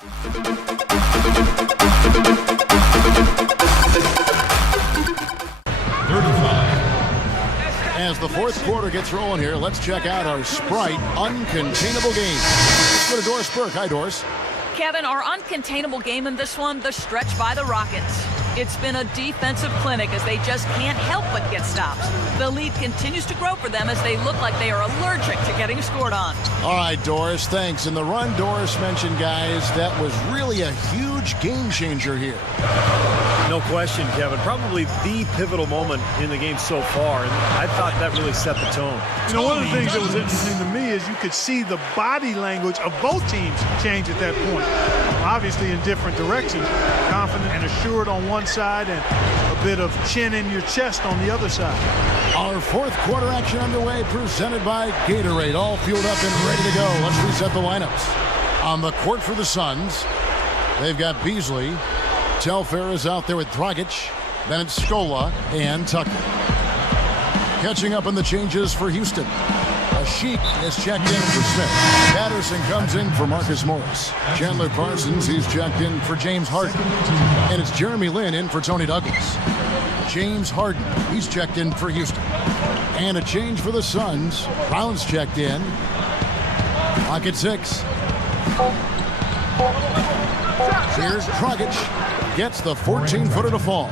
As the fourth quarter gets rolling here, let's check out our Sprite uncontainable game. Let's go to Doris Burke. Hi, Doris. Kevin, our uncontainable game in this one, the stretch by the Rockets. It's been a defensive clinic as they just can't help but get stops. The lead continues to grow for them as they look like they are allergic to getting scored on. All right, Doris, thanks. And the run Doris mentioned, guys, that was really a huge game changer here. No question, Kevin. Probably the pivotal moment in the game so far, and I thought that really set the tone. You know, one of the things that was interesting to me is you could see the body language of both teams change at that point. Obviously in different directions. Confident and assured on one side and a bit of chin in your chest on the other side. Our fourth quarter action underway, presented by Gatorade. All fueled up and ready to go. Let's reset the lineups. On the court for the Suns, they've got Beasley. Telfair is out there with Dragic. Then it's Scola and Tucker. Catching up on the changes for Houston. Sheik is checked in for Smith. Patterson comes in for Marcus Morris. Chandler Parsons, he's checked in for James Harden. And it's Jeremy Lin in for Tony Douglas. James Harden, he's checked in for Houston. And a change for the Suns. Brown's checked in. Clock at 6. Here's Dragic. Gets the 14-footer to fall.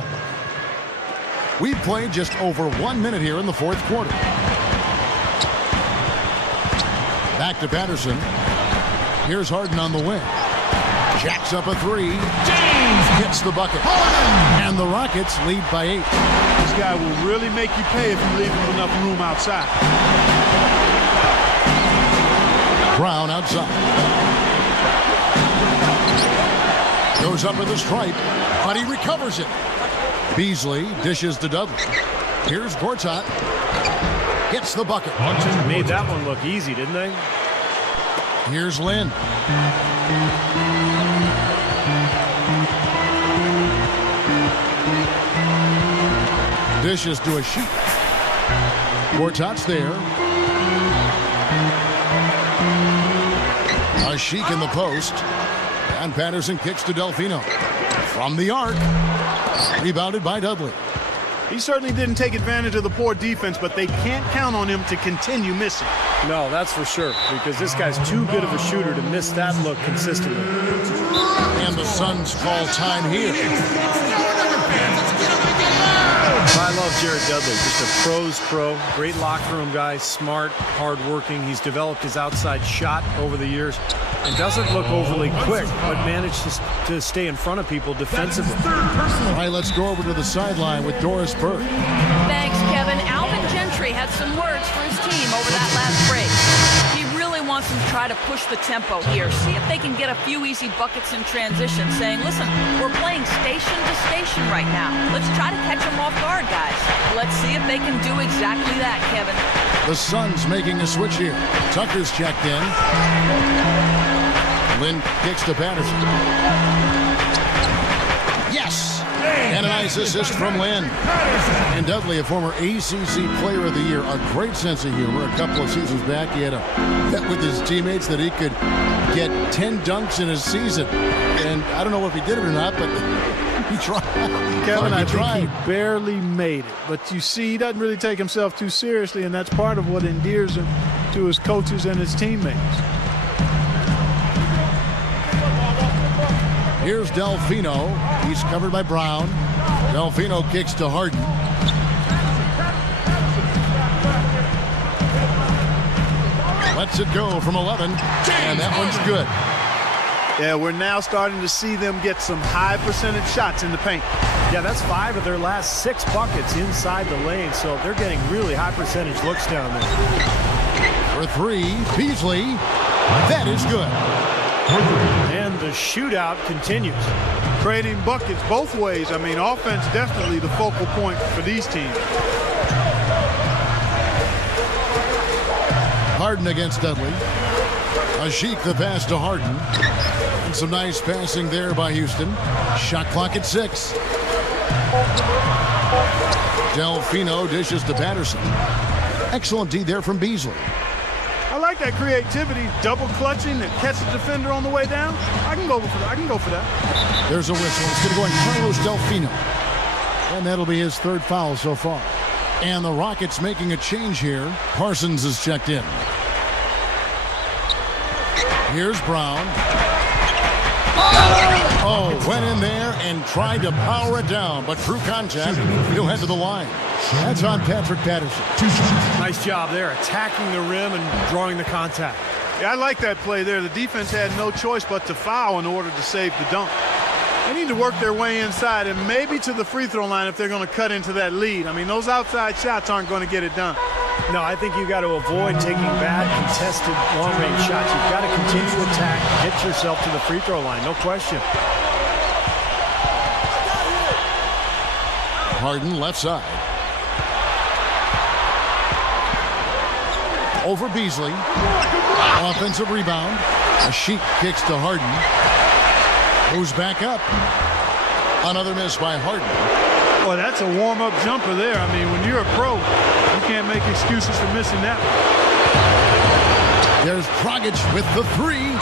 We've played just over 1 minute here in the fourth quarter. Back to Patterson. Here's Harden on the wing. Jacks up a three. James hits the bucket. Harden! And the Rockets lead by 8. This guy will really make you pay if you leave him enough room outside. Brown outside. Goes up with the stripe, but he recovers it. Beasley dishes to Dudley. Here's Gortat. Gets the bucket. Made that one look easy, didn't they? Here's Lin. Dishes to a Sheik. Gortat's there. A Sheik in the post. And Patterson kicks to Delfino. From the arc. Rebounded by Dudley. He certainly didn't take advantage of the poor defense, but they can't count on him to continue missing. No, that's for sure, because this guy's too good of a shooter to miss that look consistently. And the Suns call time here. I love Jared Dudley, just a pro's pro, great locker room guy, smart, hardworking. He's developed his outside shot over the years and doesn't look overly quick, but managed to stay in front of people defensively. All right, let's go over to the sideline with Doris Burke. Thanks, Kevin. Alvin Gentry had some words for his team over that last break. He really wants them to try to push the tempo here, see if they can get a few easy buckets in transition, saying, listen, we're playing station to station right now. Let's try to catch them off guard, guys. Let's see if they can do exactly that, Kevin. The Suns making a switch here. Tucker's checked in. Lin kicks to Patterson. Yes! And a nice assist from Lin. And Dudley, a former ACC Player of the Year, a great sense of humor. A couple of seasons back, he had a bet with his teammates that he could get 10 dunks in a season. And I don't know if he did it or not, but he tried. Kevin, I think he barely made it. But you see, he doesn't really take himself too seriously, and that's part of what endears him to his coaches and his teammates. Here's Delfino. He's covered by Brown. Delfino kicks to Harden. Lets it go from 11. And that one's good. Yeah, we're now starting to see them get some high percentage shots in the paint. Yeah, that's 5 of their last 6 buckets inside the lane, so they're getting really high percentage looks down there. For 3, Beasley. That is good. And the shootout continues. Creating buckets both ways. I mean, offense definitely the focal point for these teams. Harden against Dudley. A Sheik the pass to Harden. And some nice passing there by Houston. Shot clock at 6. Delfino dishes to Patterson. Excellent D there from Beasley. I I like that creativity, double clutching and catch the defender on the way down. I can go for that. There's a whistle. It's going to go on Carlos Delfino. And that'll be his third foul so far. And the Rockets making a change here. Parsons is checked in. Here's Brown. Oh, went in there and tried to power it down, but through contact, he'll head to the line. That's on Patrick Patterson. Nice job there, attacking the rim and drawing the contact. Yeah, I like that play there. The defense had no choice but to foul in order to save the dunk. They need to work their way inside and maybe to the free throw line if they're going to cut into that lead. I mean, those outside shots aren't going to get it done. No, I think you've got to avoid taking bad, contested, long-range shots. You've got to continue to attack, get yourself to the free throw line, no question. Harden left side. Over Beasley. Offensive rebound. A sheet kicks to Harden. Moves back up. Another miss by Harden. Boy, that's a warm-up jumper there. I mean, when you're a pro, you can't make excuses for missing that one. There's Dragic with the three.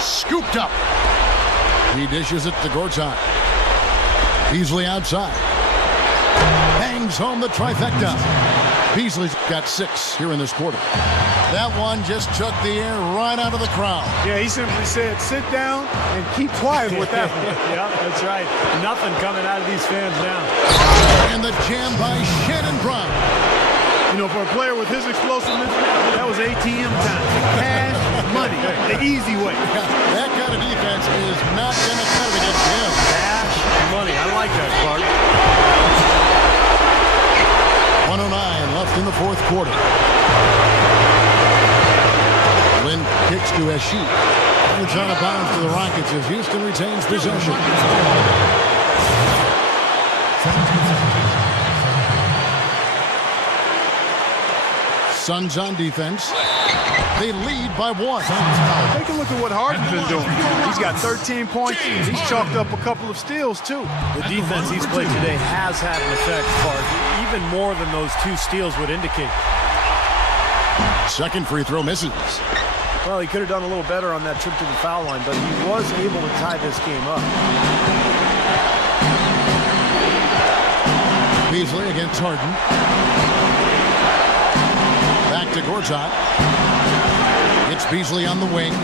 Scooped up. He dishes it to Gortat. Beasley outside. Bangs home the trifecta. Beasley's got 6 here in this quarter. That one just took the air right out of the crowd. Yeah, he simply said, sit down and keep quiet with that one. Yeah, that's right. Nothing coming out of these fans now. And the jam by Shannon Brown. You know, for a player with his explosiveness, that was ATM time. Cash money, the easy way. That kind of defense is not going to cut it against him. Cash money. I like that, Clark. 109 left in the fourth quarter. Lynn kicks to Esheet. And it's out of bounds to the Rockets as Houston retains possession. Suns on defense. They lead by 1. Take a look at what Harden's been doing. He's got 13 points. He's chalked up a couple of steals, too. The defense he's played today has had an effect, Clark, even more than those 2 steals would indicate. Second free throw misses. Well, he could have done a little better on that trip to the foul line, but he was able to tie this game up. Beasley against Harden. Back to Gortat. It's Beasley on the wing.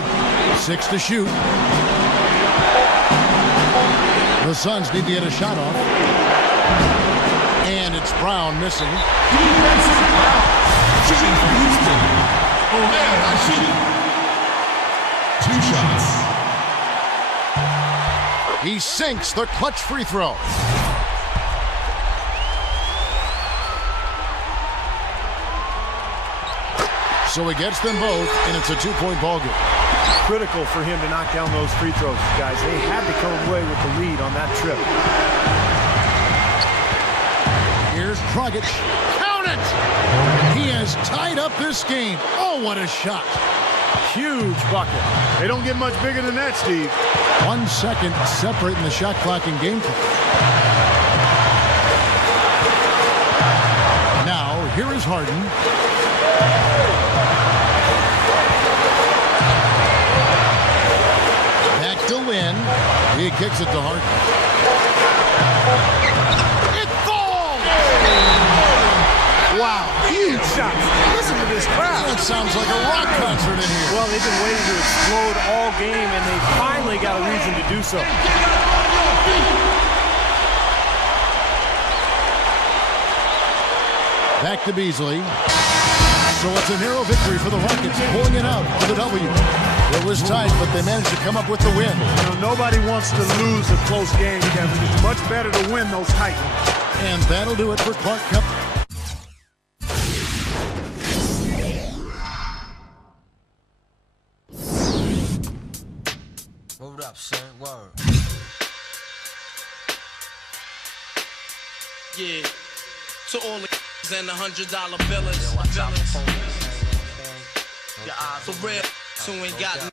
6 to shoot. The Suns need to get a shot off. And it's Brown missing. Defensive foul. Shooting for Houston. Podéis. 2 shots. He sinks the clutch free throw. So he gets them both, and it's a 2-point ball game. Critical for him to knock down those free throws, guys. They had to come away with the lead on that trip. Here's Dragic. Count it! He has tied up this game. Oh, what a shot. Huge bucket. They don't get much bigger than that, Steve. 1 second separating the shot clock and game clock. Now, here is Harden. Back to Lynn. He kicks it to Harden. It falls! Wow, huge shots. Listen to this crowd. That sounds like a rock concert in here. Well, they've been waiting to explode all game, and they finally got a reason to do so. Back to Beasley. So it's a narrow victory for the Rockets, pulling it out for the W. It was tight, but they managed to come up with the win. You know, nobody wants to lose a close game, Kevin. It's much better to win those tight ones. And that'll do it for Clark Cup. Hold up, son. Word. Yeah. To all the and the $100 billers. For real, who ain't got